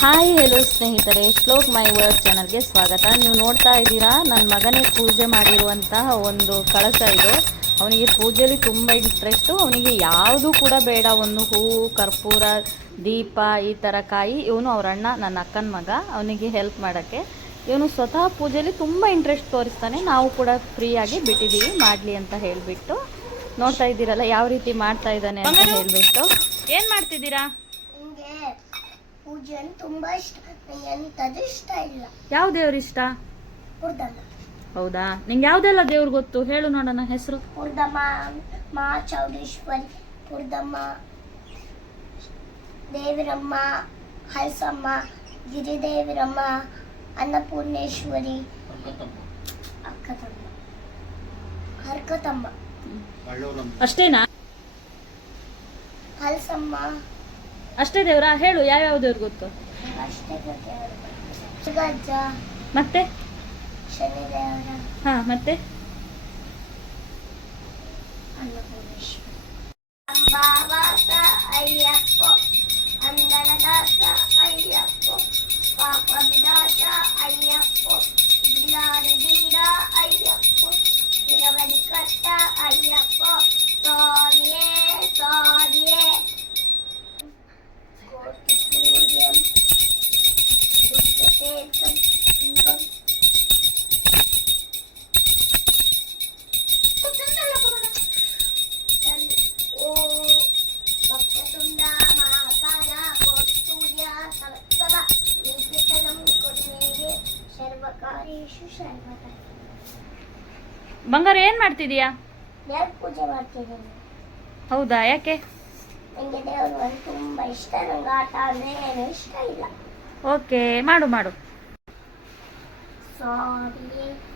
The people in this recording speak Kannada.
ಹಾಯ್ ಹೇಳೋ ಸ್ನೇಹಿತರೆ. ಶ್ಲೋಕ್ ಮೈ ವರ್ಕ್ ಚಾನಲ್ಗೆ ಸ್ವಾಗತ. ನೀವು ನೋಡ್ತಾ ಇದ್ದೀರಾ? ನನ್ನ ಮಗನೇ ಪೂಜೆ ಮಾಡಿರುವಂತಹ ಒಂದು ಕಳಸ ಇದು. ಅವನಿಗೆ ಪೂಜೆಯಲ್ಲಿ ತುಂಬ ಇಂಟ್ರೆಸ್ಟು ಅವನಿಗೆ ಯಾವುದು ಕೂಡ ಬೇಡ. ಒಂದು ಹೂವು ಕರ್ಪೂರ ದೀಪ ಈ ಥರ ಕಾಯಿ. ಇವನು ಅವ್ರ ಅಣ್ಣ ನನ್ನ ಅಕ್ಕನ ಮಗ. ಅವನಿಗೆ ಹೆಲ್ಪ್ ಮಾಡೋಕ್ಕೆ. ಇವನು ಸ್ವತಃ ಪೂಜೆಯಲ್ಲಿ ತುಂಬ ಇಂಟ್ರೆಸ್ಟ್ ತೋರಿಸ್ತಾನೆ. ನಾವು ಕೂಡ ಫ್ರೀಯಾಗಿ ಬಿಟ್ಟಿದ್ದೀವಿ. ಮಾಡಲಿ ಅಂತ ಹೇಳಿಬಿಟ್ಟು. ನೋಡ್ತಾ ಇದ್ದೀರಲ್ಲ ಯಾವ ರೀತಿ ಮಾಡ್ತಾ ಇದ್ದಾನೆ ಅಂತ ಹೇಳಿಬಿಟ್ಟು. ಏನು ಮಾಡ್ತಿದ್ದೀರಾ? ಪೂಜೆ ಅಂದ್ರೆ ತುಂಬಾ ಇಷ್ಟ. ನನಗೆ ಎಂಥದ್ದು ಇಷ್ಟ ಇಲ್ಲ. ಯಾವ ದೇವ್ರು ಇಷ್ಟ? ಪುರ್ದಮ್ಮ ಹೌದಾ? ನಿಂಗೆ ಯಾವ್ದೆಲ್ಲ ದೇವ್ರು ಗೊತ್ತು? ಹೇಳು ನೋಡೋಣ ಹೆಸರು. ಪುರ್ದಮ್ಮ ಮಾ ಚೌಡೇಶ್ವರಿ ಪುರ್ದಮ್ಮ ದೇವಿರಮ್ಮ ಹಲ್ಸಮ್ಮ ಗಿರಿದೇವಿರಮ್ಮ ಅನ್ನಪೂರ್ಣೇಶ್ವರಿ ಅಕ್ಕತಮ್ಮ. ಹರ್ಕತಮ್ಮ ಅಷ್ಟೇನಾ? ಹಲ್ಸಮ್ಮ ಅಷ್ಟೇ ದೇವ್ರಾ ಹೇಳು ಯಾವ್ಯಾವ ದೇವ್ರು ಗೊತ್ತು? ಮತ್ತೆ? ಹಾ ಮತ್ತೆ? ಬಂಗಾರ ಏನ್ ಮಾಡ್ತಿದೀಯಾ? ದೇವ್ರ ಪೂಜೆ ಮಾಡ್ತಿದ್ದೀನಿ. ಹೌದಾ ಯಾಕೆ? ನನಗೆ ದೇವರು ತುಂಬಾ ತುಂಬ ಇಷ್ಟ. ನಂಗೆ ಆಟ ಅಂದರೆ ಏನು ಇಷ್ಟ ಇಲ್ಲ. ಓಕೆ ಮಾಡು ಮಾಡು. 목소리